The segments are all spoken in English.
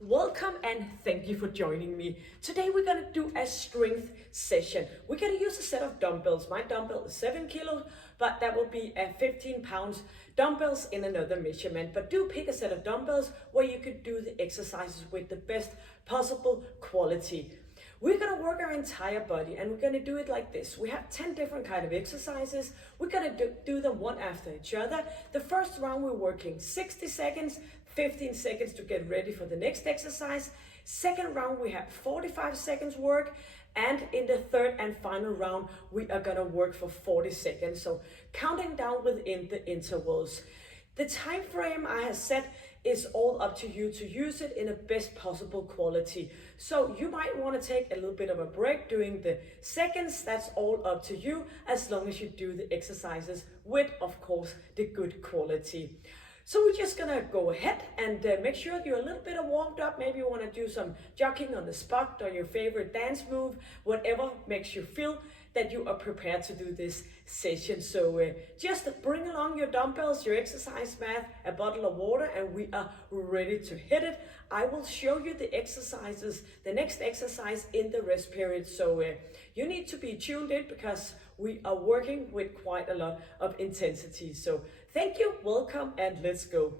Welcome and thank you for joining me. Today we're gonna do a strength session. We're gonna use a set of dumbbells. My dumbbell is 7 kilos, but that will be a 15 pounds dumbbells in another measurement. But do pick a set of dumbbells where you could do the exercises with the best possible quality. We're gonna work our entire body and we're gonna do it like this. We have 10 different kind of exercises. We're gonna do them one after each other. The first round we're working 60 seconds, 15 seconds to get ready for the next exercise. Second round we have 45 seconds work. And in the third and final round, we are gonna work for 40 seconds. So counting down within the intervals. The time frame I have set is all up to you to use it in the best possible quality. So you might want to take a little bit of a break during the seconds. That's all up to you, as long as you do the exercises with, of course, the good quality. So we're just gonna go ahead and make sure you're a little bit warmed up. Maybe you want to do some jogging on the spot or your favorite dance move, whatever makes you feel that you are prepared to do this session. So just bring along your dumbbells, your exercise mat, a bottle of water, and we are ready to hit it. I will show you the exercises, the next exercise in the rest period. So you need to be tuned in because we are working with quite a lot of intensity. So thank you, welcome, and let's go.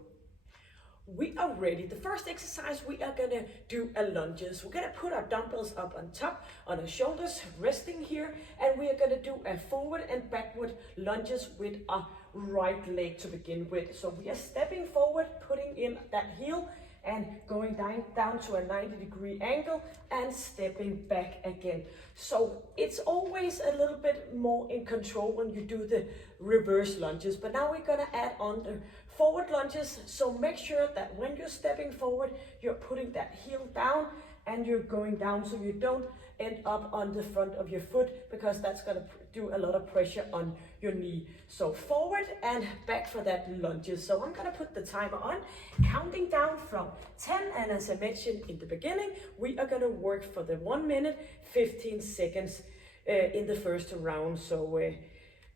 We are ready. The first exercise we are gonna do a lunges. We're gonna put our dumbbells up on top, on our shoulders, resting here, and we are gonna do a forward and backward lunges with our right leg to begin with. So we are stepping forward, putting in that heel, and going down to a 90-degree angle and stepping back again. So it's always a little bit more in control when you do the reverse lunges, but now we're gonna add on the forward lunges. So make sure that when you're stepping forward, you're putting that heel down and you're going down so you don't end up on the front of your foot, because that's gonna do a lot of pressure on your knee. So forward and back for that lunges. So I'm gonna put the timer on, counting down from 10, and as I mentioned in the beginning, we are gonna work for the 1 minute, 15 seconds in the first round. So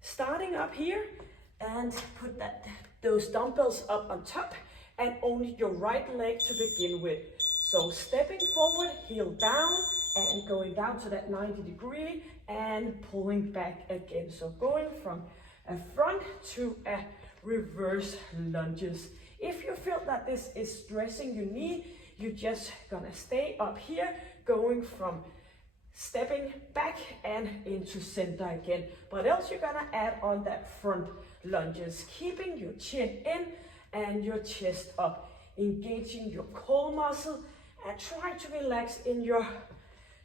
starting up here, and put those dumbbells up on top, and only your right leg to begin with. So stepping forward, heel down, and going down to that 90-degree and pulling back again. So going from a front to a reverse lunges. If you feel that this is stressing your knee, you're just gonna stay up here, going from stepping back and into center again. But else you're gonna add on that front lunges, keeping your chin in and your chest up, engaging your core muscle, and try to relax in your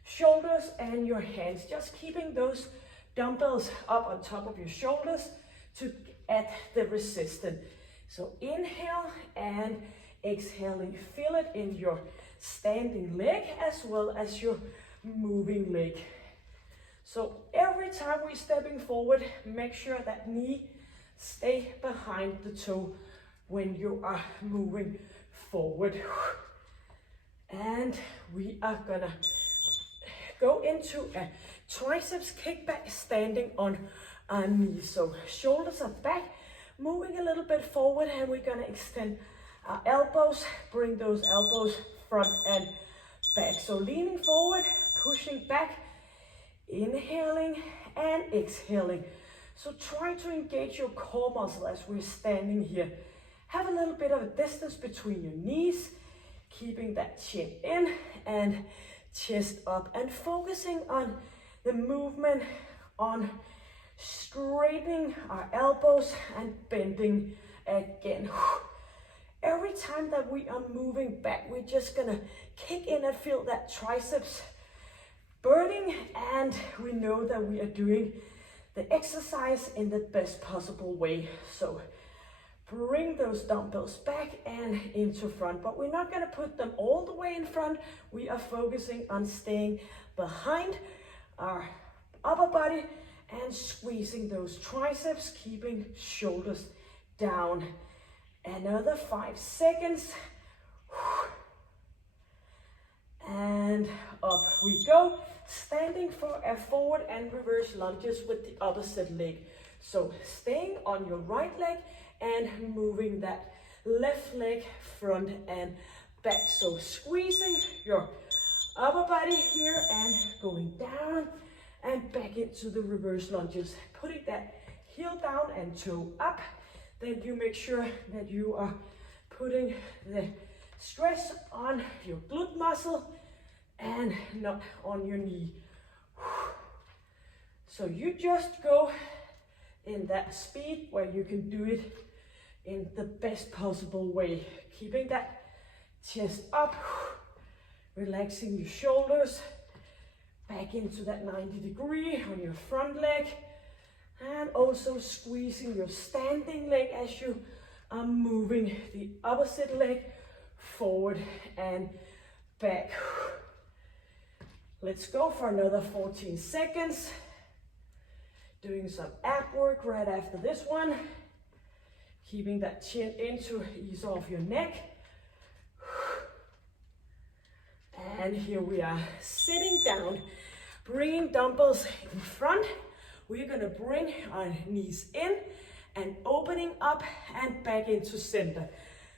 shoulders and your hands, just keeping those dumbbells up on top of your shoulders to add the resistance. So inhale and exhaling, feel it in your standing leg as well as your moving leg. So every time we're stepping forward, make sure that knee stay behind the toe when you are moving forward. And we are gonna go into a triceps kickback, standing on our knees. So shoulders are back, moving a little bit forward, and we're gonna extend our elbows, bring those elbows front and back. So leaning forward, pushing back, inhaling and exhaling. So try to engage your core muscle as we're standing here. Have a little bit of a distance between your knees, keeping that chin in and chest up, and focusing on the movement, on straightening our elbows and bending again. Every time that we are moving back, we're just gonna kick in and feel that triceps burning, and we know that we are doing the exercise in the best possible way. So bring those dumbbells back and into front, but we're not gonna put them all the way in front. We are focusing on staying behind our upper body and squeezing those triceps, keeping shoulders down. Another 5 seconds. And up we go, standing for a forward and reverse lunges with the opposite leg. So staying on your right leg and moving that left leg front and back. So squeezing your upper body here and going down and back into the reverse lunges. Putting that heel down and toe up. Then you make sure that you are putting the stress on your glute muscle and not on your knee. So you just go in that speed where you can do it in the best possible way. Keeping that chest up, relaxing your shoulders, back into that 90 degree on your front leg, and also squeezing your standing leg as you are moving the opposite leg forward and back. Let's go for another 14 seconds. Doing some ab work right after this one. Keeping that chin in to ease off your neck. And here we are, sitting down, bringing dumbbells in front. We're gonna bring our knees in and opening up and back into center.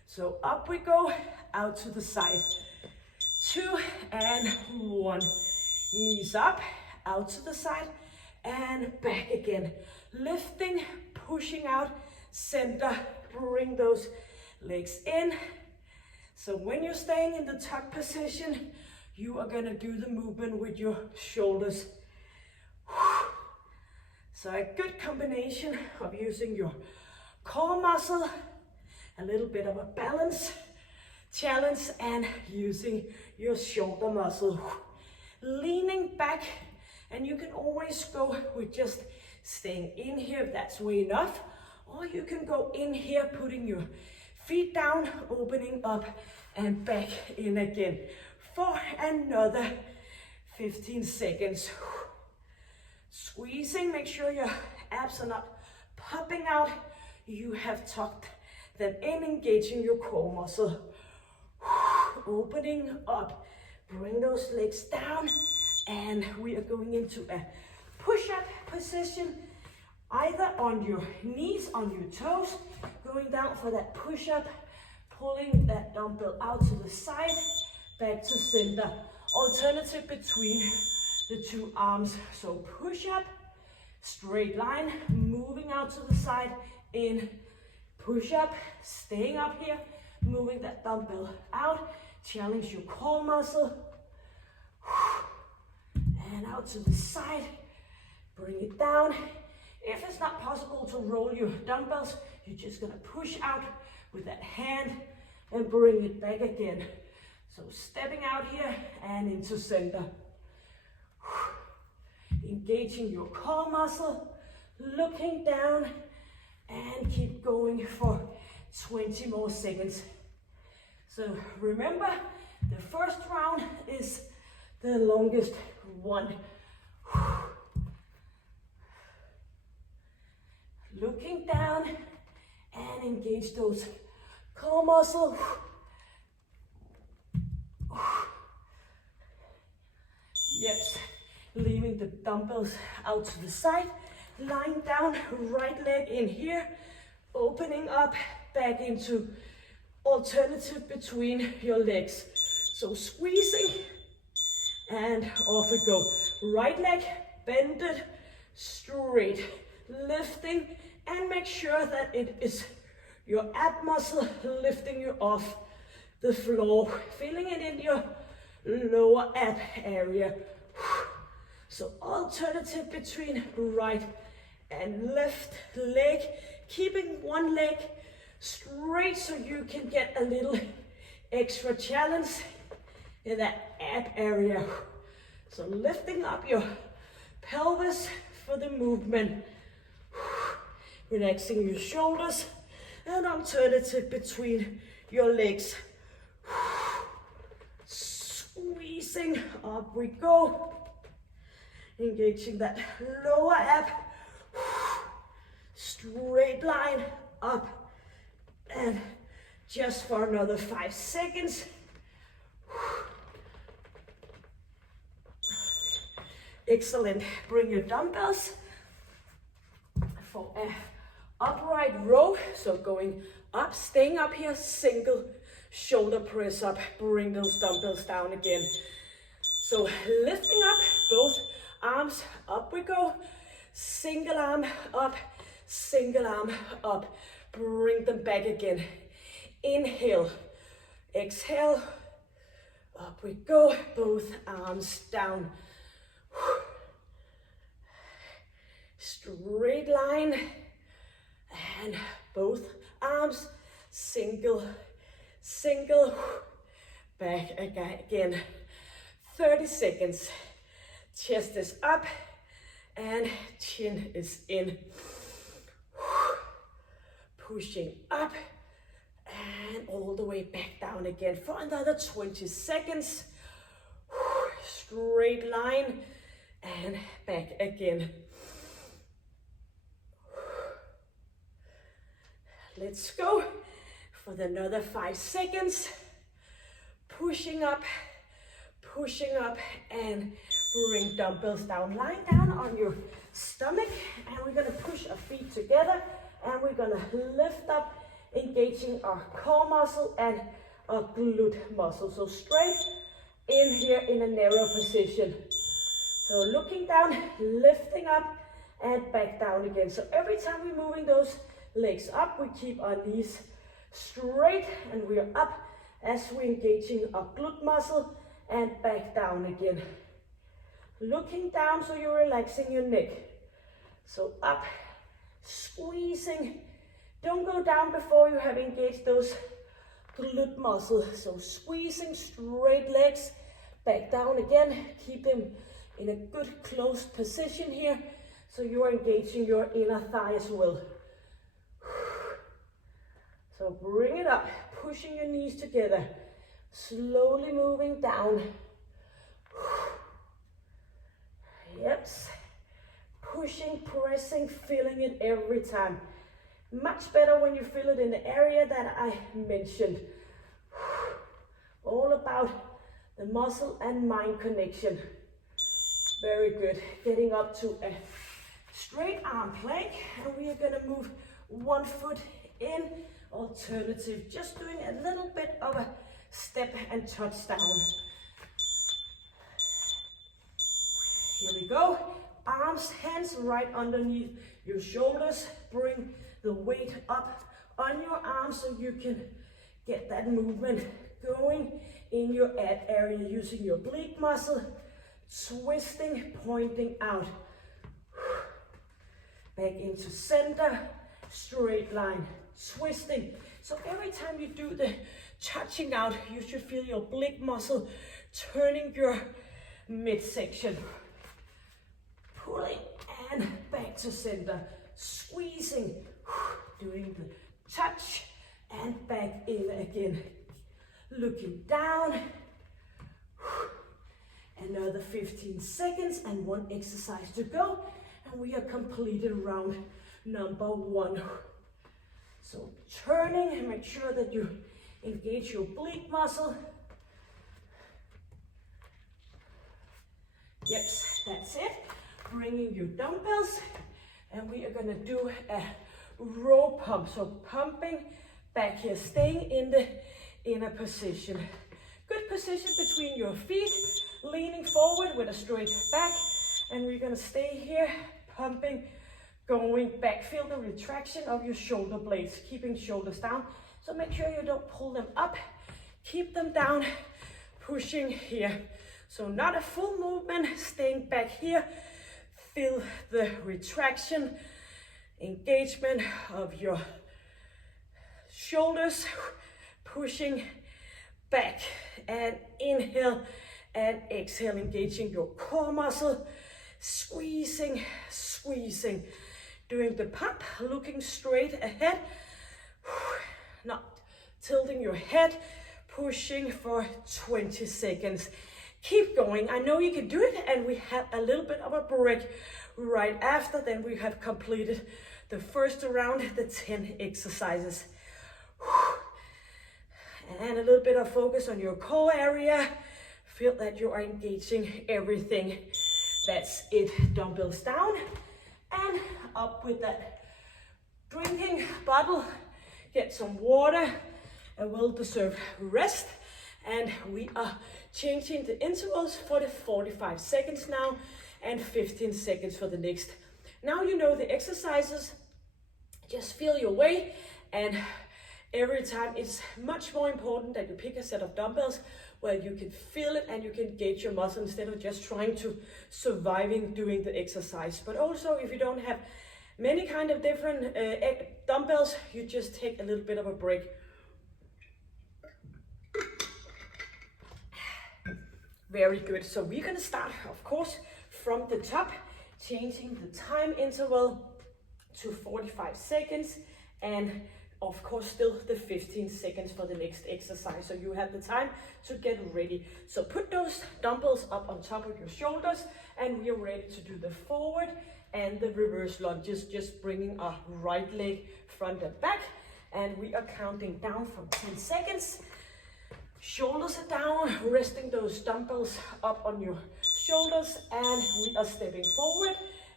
So up we go, out to the side. 2 and 1. Knees up, out to the side, and back again. Lifting, pushing out, center, bring those legs in. So when you're staying in the tuck position, you are gonna do the movement with your shoulders. So a good combination of using your core muscle, a little bit of a balance challenge, and using your shoulder muscle. Leaning back, and you can always go with just staying in here if that's way enough, or you can go in here, putting your feet down, opening up and back in again for another 15 seconds. Squeezing, make sure your abs are not popping out. You have tucked them in, engaging your core muscle. Opening up, bring those legs down, and we are going into a push-up position, either on your knees, on your toes, going down for that push-up, pulling that dumbbell out to the side, back to center. Alternative between the two arms. So push-up, straight line, moving out to the side, in, push-up, staying up here, moving that dumbbell out, challenge your core muscle, and out to the side, bring it down. If it's not possible to roll your dumbbells, you're just gonna push out with that hand and bring it back again. So stepping out here and into center. Engaging your core muscle, looking down, and keep going for 20 more seconds. So remember, the first round is the longest one. Looking down and engage those core muscle. Yes, leaving the dumbbells out to the side, lying down, right leg in here, opening up, back into alternative between your legs. So squeezing, and off we go. Right leg bended, straight, lifting, and make sure that it is your ab muscle lifting you off the floor, feeling it in your lower ab area. So alternative between right and left leg, keeping one leg straight so you can get a little extra challenge in that ab area. So lifting up your pelvis for the movement, relaxing your shoulders, and alternative between your legs. Squeezing, up we go. Engaging that lower ab. Straight line up. And just for another 5 seconds. Excellent. Bring your dumbbells for an upright row. So going up, staying up here, single shoulder press up, bring those dumbbells down again. So lifting up, both arms, up we go. Single arm up, bring them back again. Inhale, exhale, up we go, both arms down. Straight line, and both arms, single, back again. 30 seconds, chest is up, and chin is in. Pushing up, and all the way back down again for another 20 seconds. Straight line, and back again. Let's go for another 5 seconds. Pushing up, and bring dumbbells down. Lying down on your stomach, and we're gonna push our feet together, and we're gonna lift up, engaging our core muscle and our glute muscle. So straight in here in a narrow position. So looking down, lifting up, and back down again. So every time we're moving those legs up, we keep our knees straight, and we are up as we're engaging our glute muscle, and back down again. Looking down, so you're relaxing your neck. So up, squeezing. Don't go down before you have engaged those glute muscles. So squeezing, straight legs, back down again. Keep them in a good closed position here, so you are engaging your inner thigh as well. So bring it up, pushing your knees together, slowly moving down. Yep, pushing, pressing, feeling it every time. Much better when you feel it in the area that I mentioned. All about the muscle and mind connection. Very good. Getting up to a straight arm plank, and we are gonna move one foot in, alternative, just doing a little bit of a step and touch down. Here we go. Arms, hands right underneath your shoulders. Bring the weight up on your arms so you can get that movement going in your ab area using your oblique muscle. Twisting, pointing out. Back into center, straight line, twisting. So every time you do the touching out, you should feel your oblique muscle turning your midsection. Pulling and back to center, squeezing, doing the touch and back in again. Looking down. Another 15 seconds and one exercise to go, and we are completed round number 1. So turning, and make sure that you engage your oblique muscle. Yes, that's it. Bringing your dumbbells, and we are gonna do a row pump. So pumping back here, staying in the inner position. Good position between your feet, leaning forward with a straight back, and we're gonna stay here, pumping, going back. Feel the retraction of your shoulder blades, keeping shoulders down. So make sure you don't pull them up, keep them down, pushing here. So not a full movement, staying back here. Feel the retraction, engagement of your shoulders, pushing back, and inhale and exhale, engaging your core muscle, squeezing, squeezing, doing the pump, looking straight ahead, not tilting your head, pushing for 20 seconds. Keep going. I know you can do it, and we have a little bit of a break right after. Then we have completed the first round, the 10 exercises. And a little bit of focus on your core area. Feel that you are engaging everything. That's it. Dumbbells down and up with that drinking bottle. Get some water a well-deserved rest. And we are changing the intervals for the 45 seconds now and 15 seconds for the next. Now you know the exercises, just feel your way, and every time it's much more important that you pick a set of dumbbells where you can feel it and you can gauge your muscle instead of just trying to surviving doing the exercise. But also if you don't have many kind of different dumbbells, you just take a little bit of a break. Very good. So we're gonna start, of course, from the top, changing the time interval to 45 seconds, and of course still the 15 seconds for the next exercise, so you have the time to get ready. So put those dumbbells up on top of your shoulders, and we are ready to do the forward and the reverse lunges, just bringing our right leg front and back, and we are counting down from 10 seconds. Shoulders are down, resting those dumbbells up on your shoulders, and we are stepping forward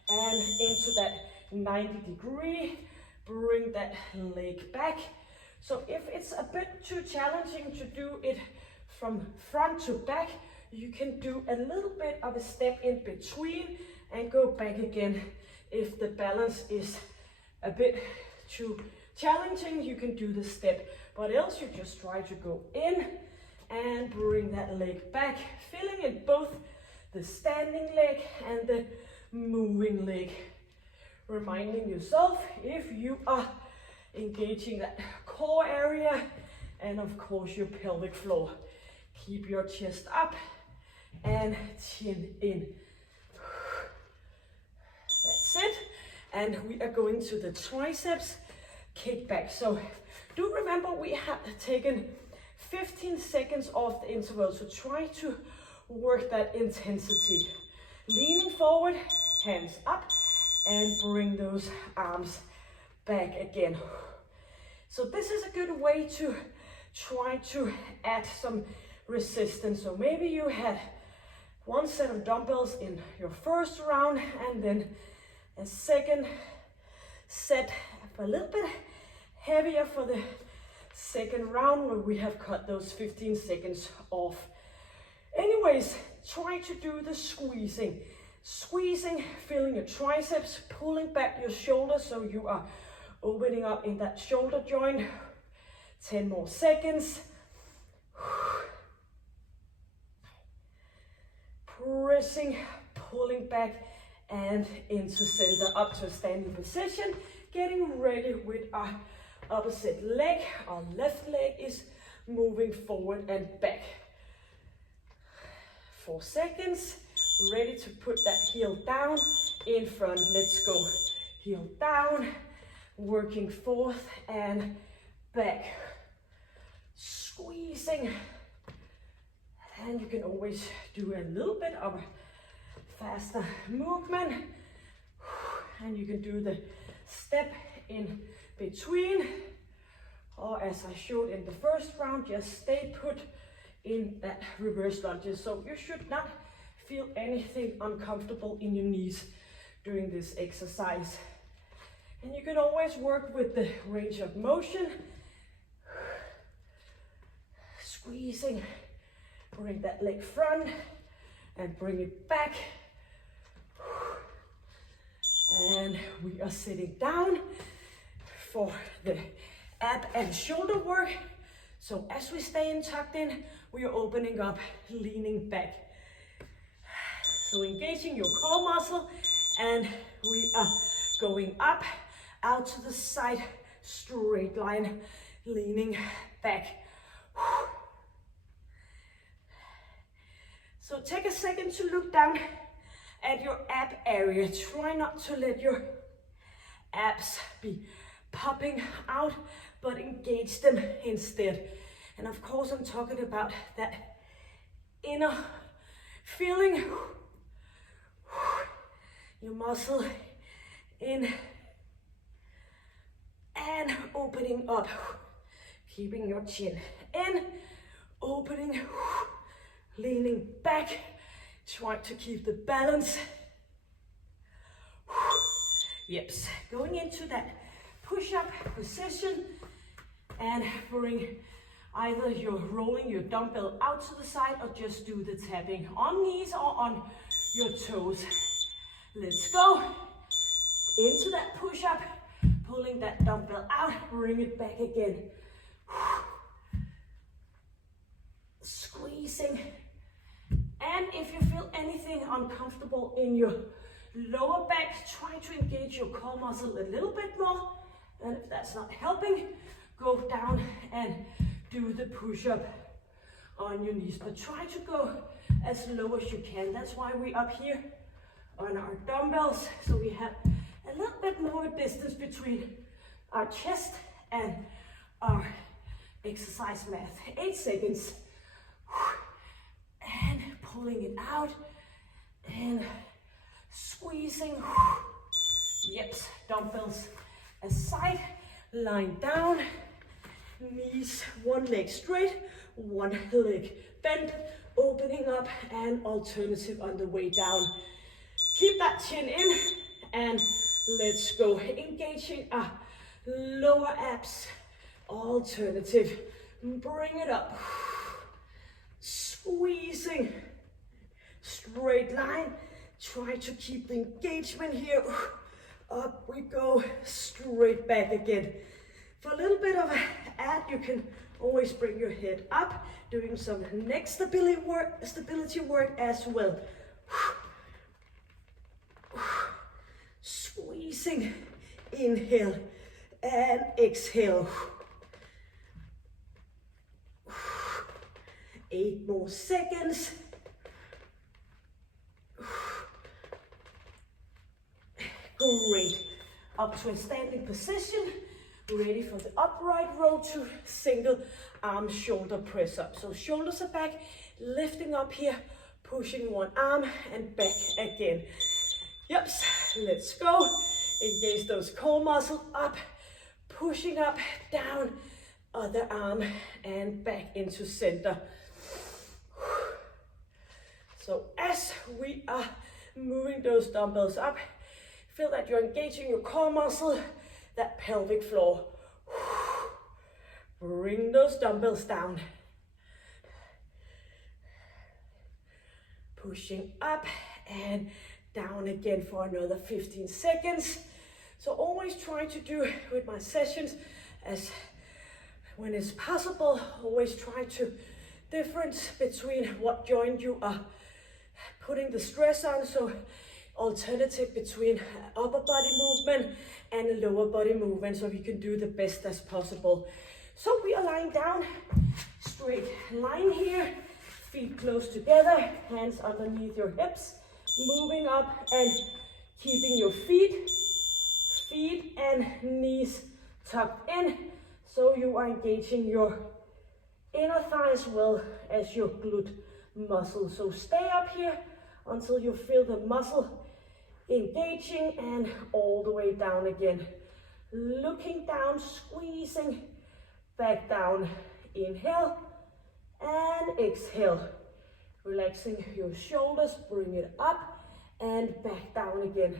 and into that 90-degree. Bring that leg back. So if it's a bit too challenging to do it from front to back, you can do a little bit of a step in between and go back again. If the balance is a bit too challenging, you can do the step, but else you just try to go in and bring that leg back, feeling in both the standing leg and the moving leg. Reminding yourself if you are engaging that core area and of course your pelvic floor. Keep your chest up and chin in. That's it. And we are going to the triceps kickback. So do remember we have taken 15 seconds off the interval, so try to work that intensity. Leaning forward, hands up, and bring those arms back again. So this is a good way to try to add some resistance. So maybe you had one set of dumbbells in your first round and then a second set a little bit heavier for the second round, where we have cut those 15 seconds off. Anyways, try to do the squeezing. Squeezing, feeling your triceps, pulling back your shoulders so you are opening up in that shoulder joint. 10 more seconds. Pressing, pulling back and into center, up to a standing position. Getting ready with our opposite leg. Our left leg is moving forward and back. 4 seconds. Ready to put that heel down in front. Let's go. Heel down, working forth and back. Squeezing. And you can always do a little bit of a faster movement. And you can do the step in between. Or as I showed in the first round, just stay put in that reverse lunges. So you should not feel anything uncomfortable in your knees during this exercise. And you can always work with the range of motion. Squeezing, bring that leg front and bring it back. And we are sitting down for the ab and shoulder work. So as we stay in tucked in, we are opening up, leaning back. So engaging your core muscle, and we are going up, out to the side, straight line, leaning back. So take a second to look down at your ab area. Try not to let your abs be popping out, but engage them instead. And of course, I'm talking about that inner feeling. Your muscle in and opening up, keeping your chin in, opening, leaning back, try to keep the balance. Yep, going into that push-up position and bring Either you're rolling your dumbbell out to the side or just do the tapping on knees or on your toes. Let's go. Into that push-up, pulling that dumbbell out, bring it back again. Squeezing. And if you feel anything uncomfortable in your lower back, try to engage your core muscle a little bit more. And if that's not helping, go down and do the push-up on your knees. But try to go as low as you can. That's why we're up here on our dumbbells, so we have a little bit more distance between our chest and our exercise mat. 8 seconds. And pulling it out and squeezing. Yep, dumbbells aside, lying down, knees, one leg straight, one leg bent, opening up, and alternative on the way down. Keep that chin in and let's go. Engaging our lower abs, alternative. Bring it up. Squeezing. Straight line. Try to keep the engagement here. Up we go. Straight back again. For a little bit of an add, you can always bring your head up, doing some neck stability work as well. Squeezing. Inhale and exhale. 8 more seconds. Great. Up to a standing position. Ready for the upright row to single arm shoulder press up. So shoulders are back, lifting up here, pushing one arm and back again. Yep, let's go. Engage those core muscles up, pushing up, down, other arm and back into center. So as we are moving those dumbbells up, feel that you're engaging your core muscle, that pelvic floor. Bring those dumbbells down. Pushing up and down again for another 15 seconds. So always try to do with my sessions, as when it's possible, always try to difference between what joint you are putting the stress on. So alternative between upper body movement and lower body movement, so you can do the best as possible. So we are lying down, straight line here, feet close together, hands underneath your hips, moving up and keeping your feet and knees tucked in, so you are engaging your inner thigh as well as your glute muscle. So stay up here until you feel the muscle engaging and all the way down again. Looking down, squeezing, back down. Inhale and exhale. Relaxing your shoulders, bring it up and back down again.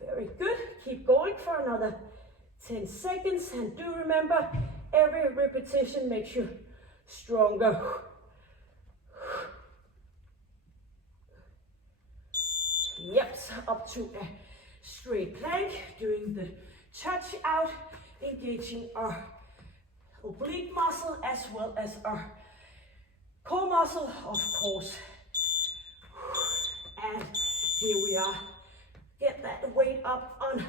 Very good. Keep going for another 10 seconds. And do remember, every repetition makes you stronger. Yep, so up to a straight plank, doing the touch out, engaging our oblique muscle as well as our core muscle, of course. And here we are. Get that weight up on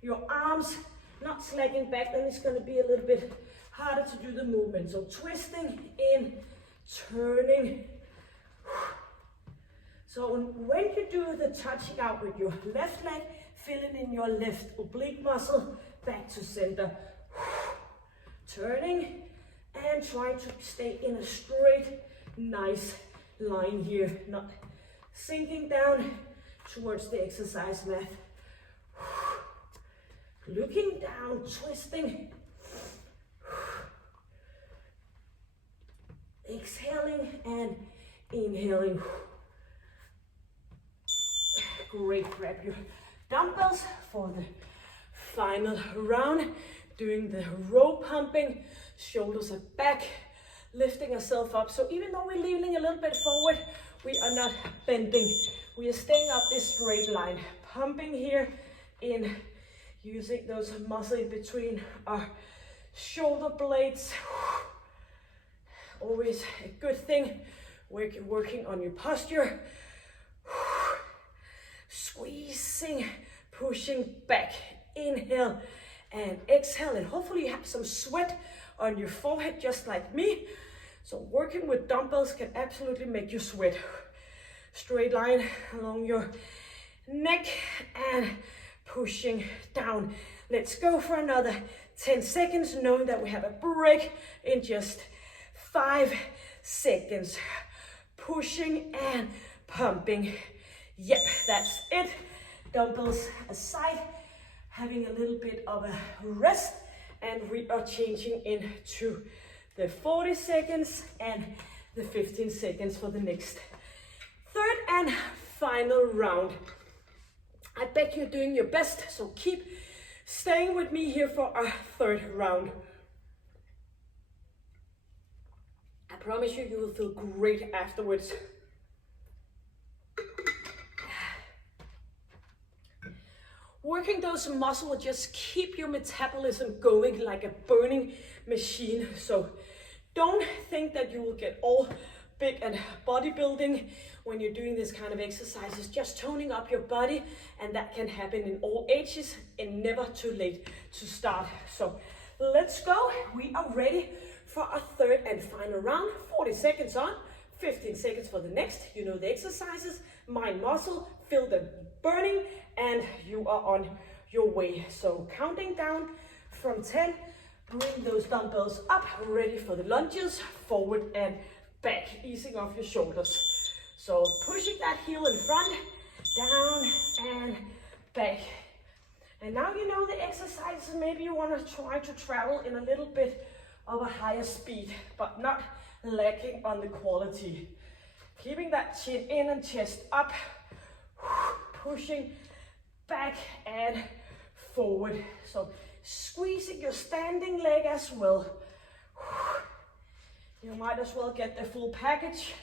your arms, not slacking back, then it's going to be a little bit harder to do the movement. So twisting in, turning. So when you do the touching out with your left leg, filling in your left oblique muscle, back to center. Turning and trying to stay in a straight, nice line here, not sinking down towards the exercise mat. Looking down, twisting. Exhaling and inhaling. Great. Grab your dumbbells for the final round. doing the row pumping, shoulders are back, lifting ourselves up. So even though we're leaning a little bit forward, we are not bending. We are staying up this straight line, pumping here in, using those muscles in between our shoulder blades. Always a good thing, working on your posture. Squeezing, pushing back, inhale and exhale, and hopefully you have some sweat on your forehead just like me. So working with dumbbells can absolutely make you sweat. Straight line along your neck and pushing down. Let's go for another 10 seconds, knowing that we have a break in just 5 seconds. Pushing and pumping. Yep, that's it. Dumbbells aside, having a little bit of a rest, and we are changing into the 40 seconds and the 15 seconds for the next third and final round. I bet you're doing your best, so keep staying with me here for our third round. I promise you, you will feel great afterwards. Working those muscles will just keep your metabolism going like a burning machine. So don't think that you will get all big and bodybuilding when you're doing this kind of exercises. Just toning up your body, and that can happen in all ages and never too late to start. So let's go. We are ready for our third and final round. 40 seconds on, 15 seconds for the next. You know the exercises, mind, muscle, feel them burning, and you are on your way. So counting down from 10, bring those dumbbells up, ready for the lunges, forward and back, easing off your shoulders. So pushing that heel in front, down and back. And now you know the exercises. Maybe you want to try to travel in a little bit of a higher speed, but not lacking on the quality. Keeping that chin in and chest up, pushing back and forward. So squeezing your standing leg as well. You might as well get the full package.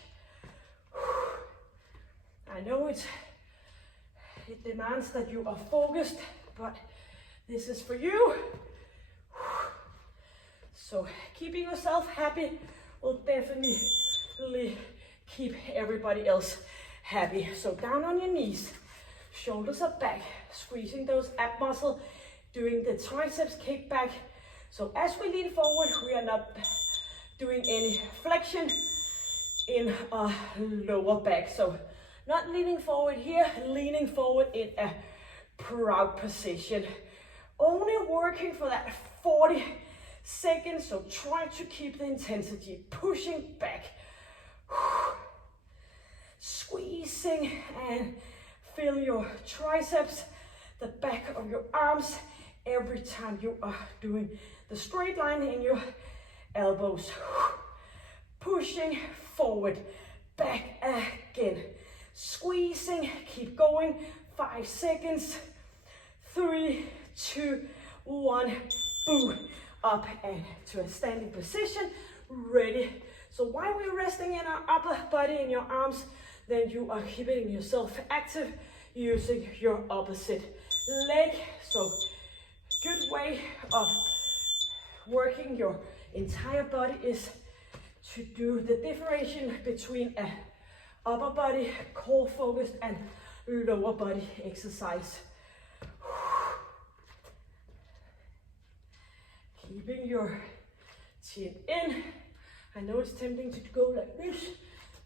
I know it demands that you are focused, but this is for you. So keeping yourself happy will definitely keep everybody else happy. So down on your knees, shoulders are back, squeezing those ab muscles, doing the triceps kickback. So as we lean forward, we are not doing any flexion in our lower back. So not leaning forward here, leaning forward in a proud position. Only working for that 40 seconds, so try to keep the intensity, pushing back, squeezing, and feel your triceps, the back of your arms, every time you are doing the straight line in your elbows. Pushing forward, back again, squeezing, keep going, 5 seconds, 3, 2, 1, boom, up and to a standing position, ready. So while we're resting in our upper body and your arms, then you are keeping yourself active using your opposite leg. So good way of working your entire body is to do the differentiation between a upper body, core focused, and lower body exercise. Keeping your chin in. I know it's tempting to go like this,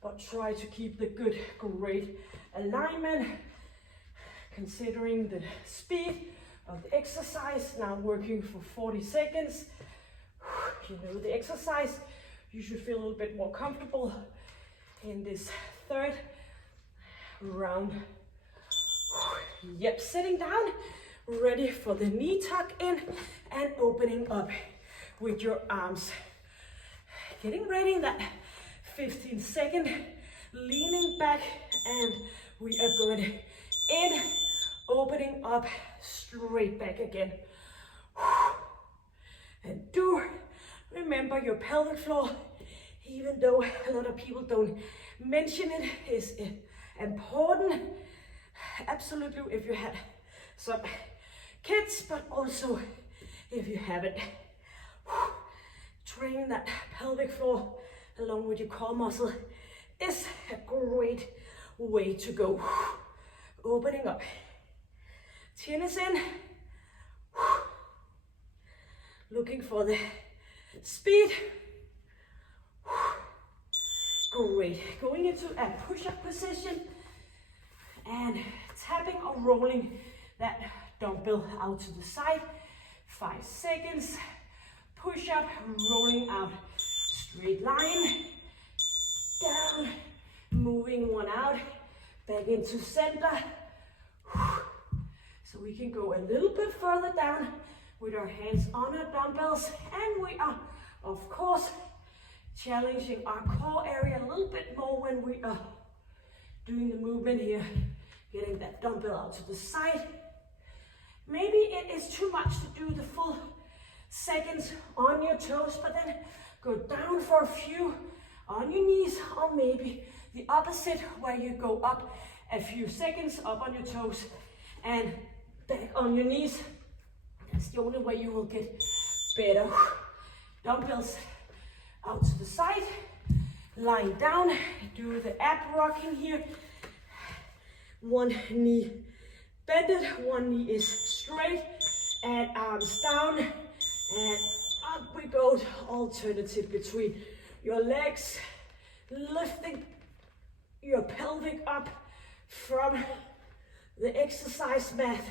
but try to keep the good, great alignment. Considering the speed of the exercise, now working for 40 seconds. You know the exercise, you should feel a little bit more comfortable in this third round. Yep, sitting down, ready for the knee tuck in and opening up with your arms. Getting ready in that 15 second, leaning back, and we are going in, opening up, straight back again. And do remember your pelvic floor, even though a lot of people don't mention it, is important. Absolutely, if you had some kids, but also if you haven't. Training that pelvic floor along with your core muscle is a great way to go. Opening up. Chin is in. Looking for the speed. Great. Going into a push-up position and tapping or rolling that dumbbell out to the side. 5 seconds. Push up, rolling out. Straight line. Down. Moving one out. Back into center. So we can go a little bit further down with our hands on our dumbbells. And we are, of course, challenging our core area a little bit more when we are doing the movement here. Getting that dumbbell out to the side. Maybe it is too much to do the full seconds on your toes, but then go down for a few on your knees, or maybe the opposite, where you go up a few seconds up on your toes and back on your knees. That's the only way you will get better. Dumbbells out to the side, lying down, do the ab rocking here. One knee bended, one knee is straight, and arms down, and up we go. Alternative between your legs, lifting your pelvic up from the exercise mat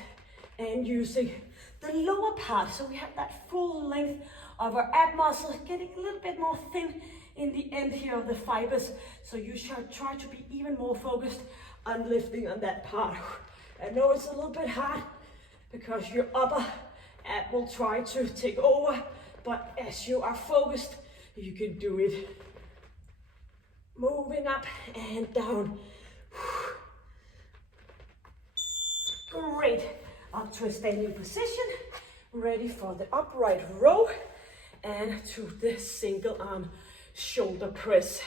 and using the lower part, so we have that full length of our ab muscle, getting a little bit more thin in the end here of the fibers, so you should try to be even more focused on lifting on that part. I know it's a little bit hard because your upper ab will try to take over, but as you are focused, you can do it. Moving up and down. Great. Up to a standing position. Ready for the upright row and to the single arm shoulder press.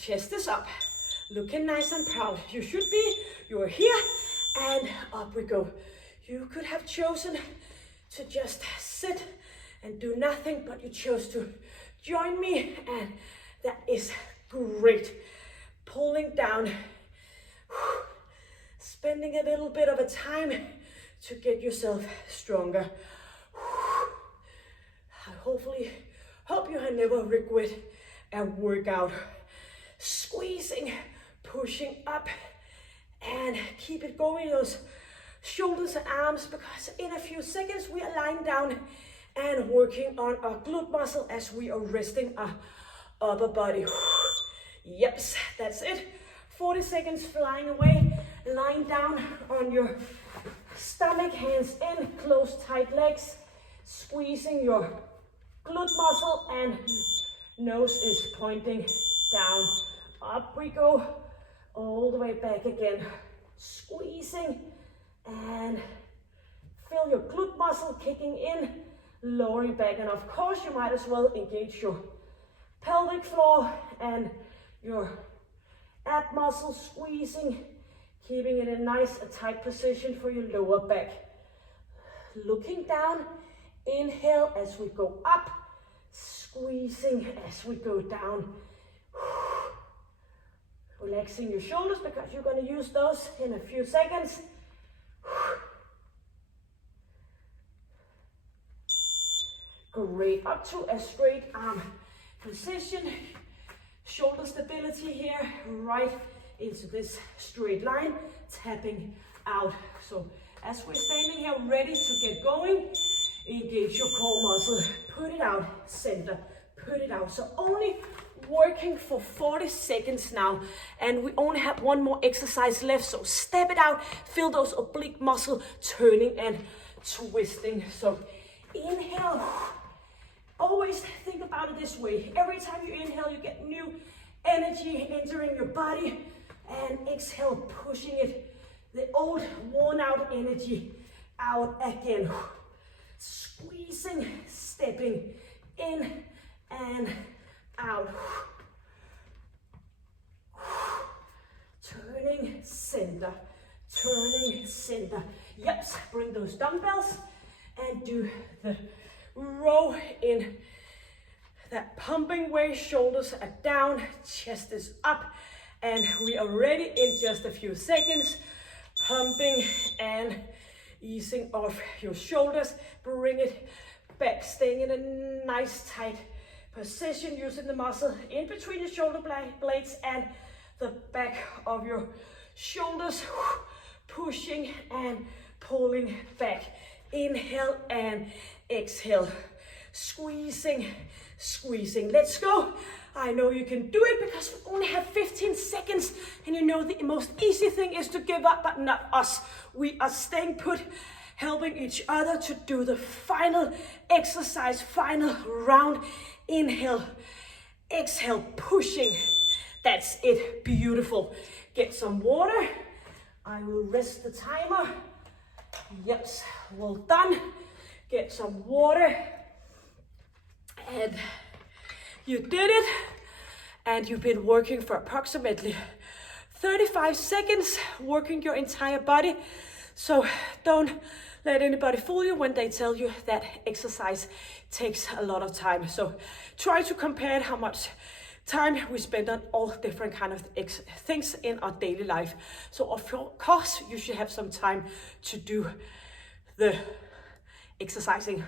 Chest is up. Looking nice and proud. You should be. You're here. And up we go. You could have chosen to just sit and do nothing, but you chose to join me, and that is great. Pulling down, spending a little bit of a time to get yourself stronger. I hope you have never regret a workout. Squeezing, pushing up, and keep it going, those shoulders and arms, because in a few seconds we are lying down and working on our glute muscle as we are resting our upper body. Yep, that's it. 40 seconds flying away, lying down on your stomach, hands in, close tight legs, squeezing your glute muscle, and nose is pointing down. Up we go, all the way back again, squeezing, and feel your glute muscle kicking in, lowering back, and of course you might as well engage your pelvic floor and your ab muscle, squeezing, keeping it in a tight position for your lower back. Looking down, inhale as we go up, squeezing as we go down. Relaxing your shoulders because you're going to use those in a few seconds. Great, up to a straight arm position. Shoulder stability here, right into this straight line, tapping out. So as we're standing here ready to get going, engage your core muscle, put it out, center, put it out. So only working for 40 seconds now, and we only have one more exercise left, so step it out, feel those oblique muscle turning and twisting. So inhale, always think about it this way, every time you inhale you get new energy entering your body, and exhale, pushing it, the old worn out energy out again. Squeezing, stepping in and out. Turning center, turning center. Yes, bring those dumbbells and do the row in that pumping way. Shoulders are down, chest is up, and we are ready in just a few seconds. Pumping and easing off your shoulders. Bring it back, staying in a nice tight position, using the muscle in between your shoulder blades and the back of your shoulders, pushing and pulling back. Inhale and exhale. Squeezing, squeezing. Let's go. I know you can do it because we only have 15 seconds, and you know the most easy thing is to give up, but not us. We are staying put, helping each other to do the final exercise, final round. Inhale, exhale, pushing. That's it, beautiful. Get some water. I will rest the timer. Yes, well done. Get some water. And you did it. And you've been working for approximately 35 seconds, working your entire body. So don't let anybody fool you when they tell you that exercise takes a lot of time. So try to compare how much time we spend on all different kind of things in our daily life. So of course you should have some time to do the exercising.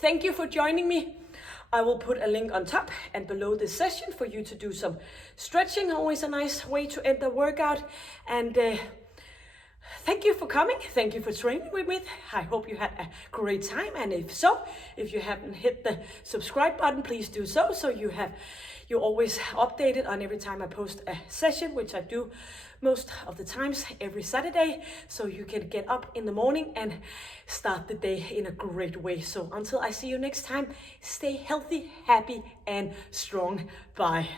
Thank you for joining me. I will put a link on top and below this session for you to do some stretching. Always a nice way to end the workout. And thank you for coming. Thank you for training with me. I hope you had a great time. And if so, if you haven't hit the subscribe button, please do so. So you're always updated on every time I post a session, which I do most of the times every Saturday. So you can get up in the morning and start the day in a great way. So until I see you next time, stay healthy, happy, and strong. Bye.